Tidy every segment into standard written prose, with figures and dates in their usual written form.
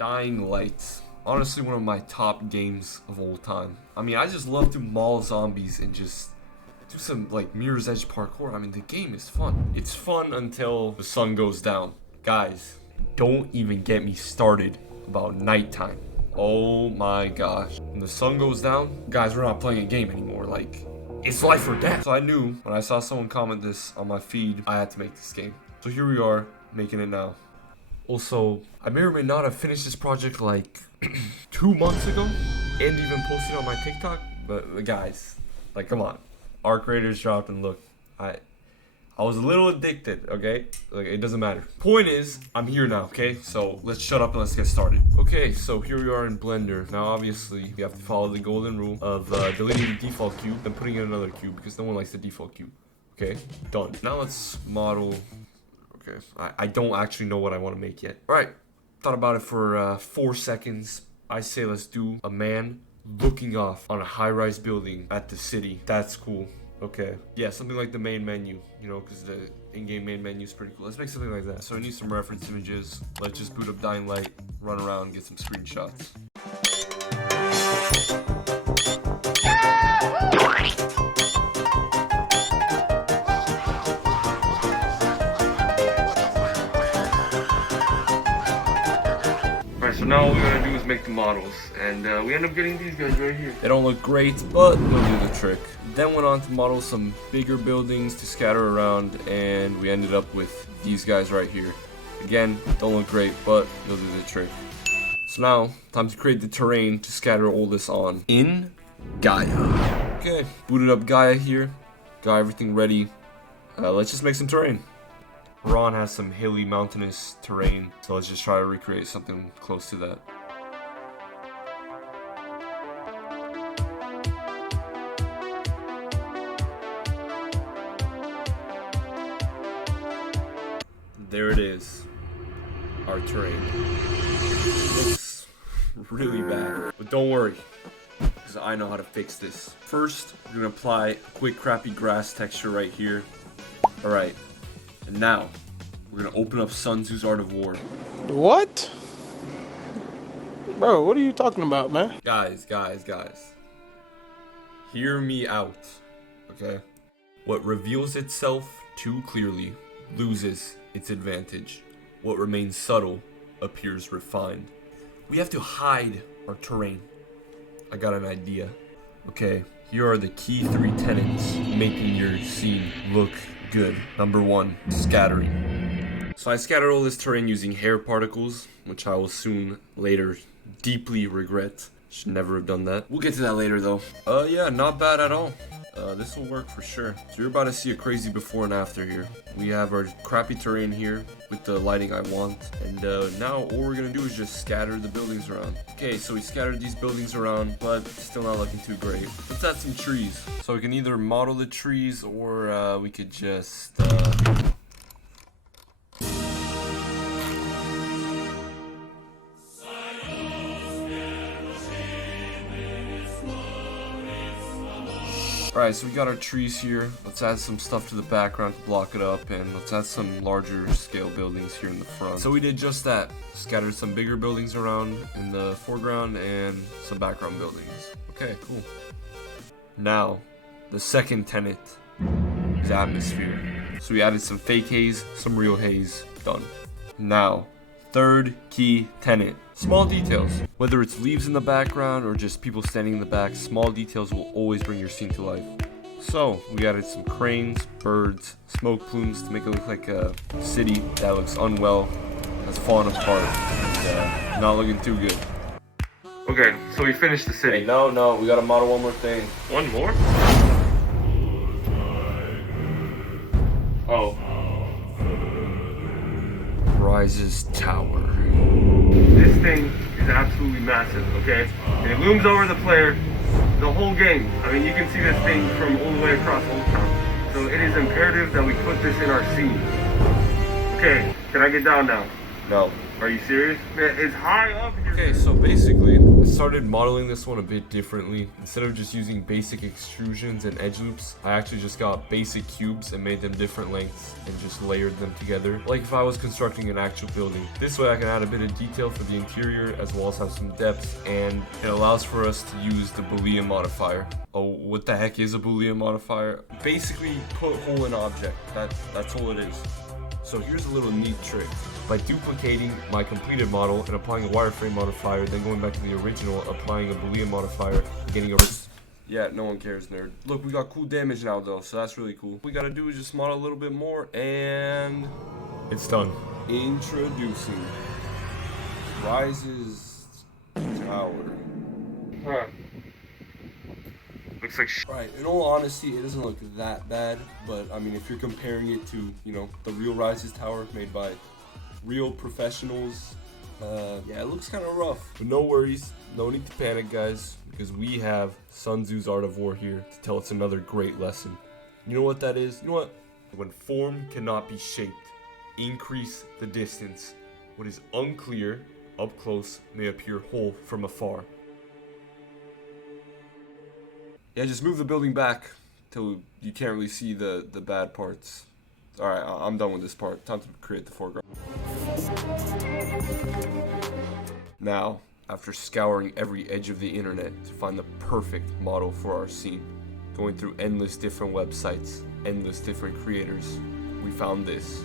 Dying Light. Honestly, one of my top games of all time. I mean, I just love to maul zombies and just do some like Mirror's Edge parkour. I mean, the game is fun. It's fun until the sun goes down. Guys, don't even get me started about nighttime. Oh my gosh. When the sun goes down, guys, we're not playing a game anymore. Like, it's life or death. So I knew when I saw someone comment this on my feed, I had to make this game. So here we are, making it now. Also, I may or may not have finished this project like 2 months ago and even posted on my TikTok. But guys, like, come on. Arc Raiders dropped and look, I was a little addicted, okay? Like, it doesn't matter. Point is, I'm here now, okay? So let's shut up and let's get started. Okay, so here we are in Blender. Now, obviously, we have to follow the golden rule of deleting the default cube and putting in another cube because no one likes the default cube. Okay, done. Now let's model. Okay, I don't actually know what I want to make yet. All right, thought about it for 4 seconds. I say let's do a man looking off on a high-rise building at the city. That's cool. Okay, yeah, something like the main menu, you know, because the in-game main menu is pretty cool. Let's make something like that. So I need some reference images. Let's just boot up Dying Light, run around, get some screenshots. So now all we're gonna do is make the models, and we end up getting these guys right here. They don't look great, but they'll do the trick. Then went on to model some bigger buildings to scatter around, and we ended up with these guys right here. Again, don't look great, but they'll do the trick. So now, time to create the terrain to scatter all this on in Gaia. Okay, booted up Gaia here, got everything ready. Let's just make some terrain. Ron has some hilly, mountainous terrain, so let's just try to recreate something close to that. There it is, our terrain. Looks really bad, but don't worry, because I know how to fix this. First, we're gonna apply a quick crappy grass texture right here. All right. And now, we're gonna open up Sun Tzu's Art of War. What? Bro, what are you talking about, man? Guys. Hear me out, okay? What reveals itself too clearly loses its advantage. What remains subtle appears refined. We have to hide our terrain. I got an idea. Okay, here are the key 3 tenets making your scene look good. Number 1, scattering. So I scattered all this terrain using hair particles, which I will soon later deeply regret. Should never have done that. We'll get to that later though. Yeah, not bad at all. This will work for sure. So you're about to see a crazy before and after here. We have our crappy terrain here with the lighting I want. And now all we're gonna do is just scatter the buildings around. Okay, so we scattered these buildings around, but still not looking too great. Let's add some trees. So we can either model the trees or we could just Alright, so we got our trees here. Let's add some stuff to the background to block it up, and let's add some larger scale buildings here in the front. So we did just that. Scattered some bigger buildings around in the foreground and some background buildings. Okay, cool. Now, the second tenet is atmosphere. So we added some fake haze, some real haze. Done. Now, third key tenet. Small details. Whether it's leaves in the background or just people standing in the back, small details will always bring your scene to life. So, we added some cranes, birds, smoke plumes to make it look like a city that looks unwell, has fallen apart, and not looking too good. Okay, so we finished the city. Hey, no, we gotta model one more thing. One more? Oh. Rises Tower. This thing is absolutely massive, okay? And it looms over the player the whole game. I mean, you can see this thing from all the way across Old Town. So it is imperative that we put this in our scene. Okay, can I get down now? No. Are you serious? Man, it's high up here. Okay, so basically, I started modeling this one a bit differently. Instead of just using basic extrusions and edge loops, I actually just got basic cubes and made them different lengths and just layered them together, like if I was constructing an actual building. This way I can add a bit of detail for the interior as well as have some depth, and it allows for us to use the Boolean modifier. Oh, what the heck is a Boolean modifier? Basically, put hole in object. That's all it is. So here's a little neat trick. By duplicating my completed model and applying a wireframe modifier, then going back to the original, applying a Boolean modifier, and getting a... Yeah, no one cares, nerd. Look, we got cool damage now, though, so that's really cool. What we gotta do is just model a little bit more, and... it's done. Introducing Rises Tower. Huh. Looks like Right, in all honesty, it doesn't look that bad, but I mean, if you're comparing it to, you know, the real Rises Tower made by real professionals, yeah, it looks kind of rough. But no worries, no need to panic, guys, because we have Sun Tzu's Art of War here to tell us another great lesson. You know what that is? You know what? When form cannot be shaped, increase the distance. What is unclear up close may appear whole from afar. Yeah, just move the building back till you can't really see the bad parts. Alright, I'm done with this part. Time to create the foreground. Now, after scouring every edge of the internet to find the perfect model for our scene, going through endless different websites, endless different creators, we found this.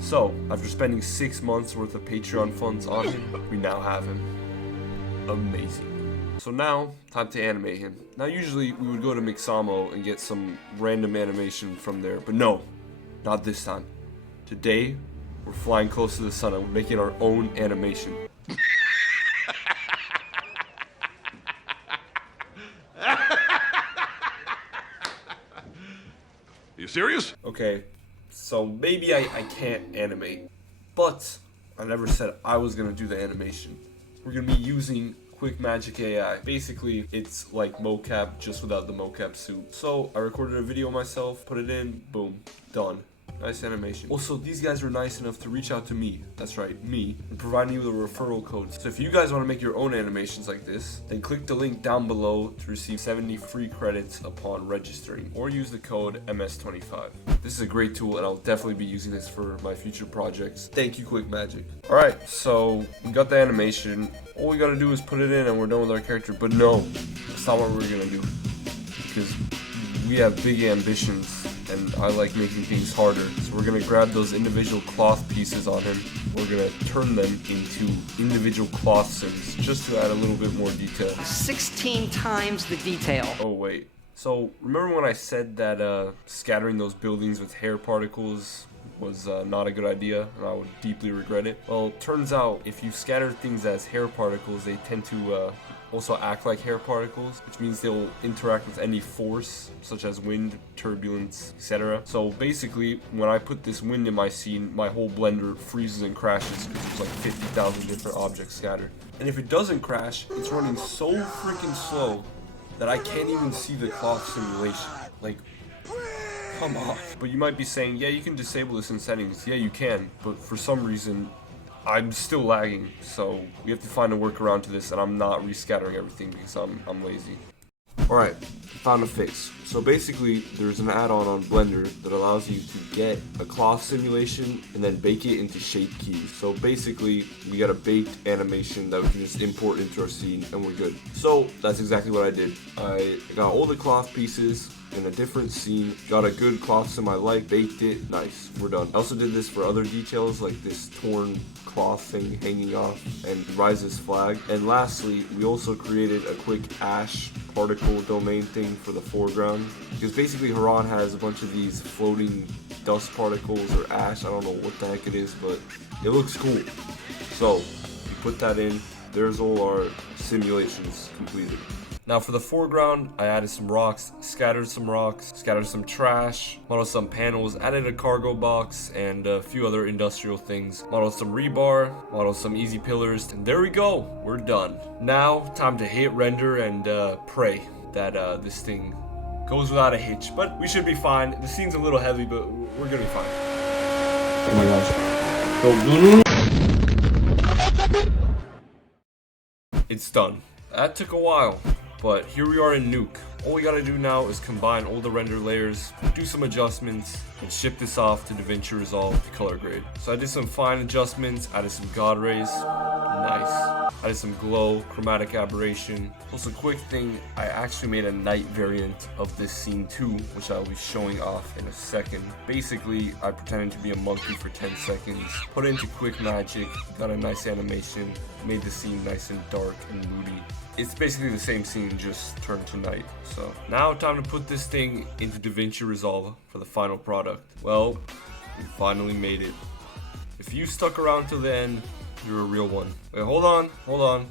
So, after spending 6 months worth of Patreon funds on him, we now have him. Amazing. So now, time to animate him. Now usually we would go to Mixamo and get some random animation from there, but no, not this time. Today, we're flying close to the sun and we're making our own animation. You serious? Okay, so maybe I can't animate, but I never said I was gonna do the animation. We're gonna be using QuickMagic AI. Basically, it's like mocap, just without the mocap suit. So, I recorded a video myself, put it in, boom, done. Nice animation. Also, these guys were nice enough to reach out to me, that's right, me, and provide me with a referral code. So if you guys want to make your own animations like this, then click the link down below to receive 70 free credits upon registering, or use the code MS25. This is a great tool, and I'll definitely be using this for my future projects. Thank you, QuickMagic. Alright, so we got the animation. All we gotta do is put it in and we're done with our character, but no, that's not what we're gonna do, because we have big ambitions and I like making things harder. So we're gonna grab those individual cloth pieces on him, we're gonna turn them into individual cloth sims just to add a little bit more detail. 16 times the detail. Oh wait, so remember when I said that scattering those buildings with hair particles was not a good idea and I would deeply regret it? Well, turns out if you scatter things as hair particles, they tend to also act like hair particles, which means they'll interact with any force, such as wind, turbulence, etc. So basically, when I put this wind in my scene, my whole blender freezes and crashes because there's like 50,000 different objects scattered. And if it doesn't crash, it's running so freaking slow that I can't even see the cloth simulation. Like, come on. But you might be saying, yeah, you can disable this in settings. Yeah, you can, but for some reason, I'm still lagging, so we have to find a workaround to this, and I'm not rescattering everything because I'm lazy. Alright, found a fix. So basically, there's an add-on on Blender that allows you to get a cloth simulation and then bake it into shape keys. So basically, we got a baked animation that we can just import into our scene, and we're good. So that's exactly what I did. I got all the cloth pieces in a different scene, got a good cloth sim I like, baked it, nice, we're done. I also did this for other details like this torn cloth thing hanging off and Rise's flag. And lastly, we also created a quick ash particle domain thing for the foreground, because basically Haran has a bunch of these floating dust particles or ash, I don't know what the heck it is, but it looks cool. So we put that in, there's all our simulations completed. Now for the foreground, I added some rocks, scattered some trash, modeled some panels, added a cargo box, and a few other industrial things. Modeled some rebar, modeled some easy pillars, and there we go, we're done. Now, time to hit render and pray that this thing goes without a hitch, but we should be fine. The scene's a little heavy, but we're gonna be fine. Oh my gosh. It's done. That took a while, but here we are in Nuke. All we gotta do now is combine all the render layers, do some adjustments, and ship this off to DaVinci Resolve to color grade. So I did some fine adjustments, added some God rays, nice. Added some glow, chromatic aberration. Also, quick thing, I actually made a night variant of this scene too, which I'll be showing off in a second. Basically, I pretended to be a monkey for 10 seconds, put it into QuickMagic, got a nice animation, made the scene nice and dark and moody. It's basically the same scene, just turned to night. So now time to put this thing into DaVinci Resolve for the final product. Well, we finally made it. If you stuck around till the end, you're a real one. Wait, hold on.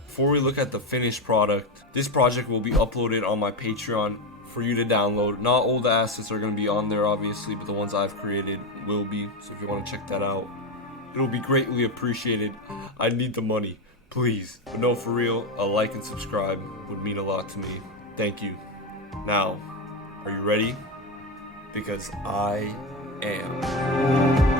Before we look at the finished product, this project will be uploaded on my Patreon for you to download. Not all the assets are going to be on there, obviously, but the ones I've created will be. So if you want to check that out, it'll be greatly appreciated. I need the money, please. But no, for real, a like and subscribe would mean a lot to me. Thank you. Now, are you ready? Because I am.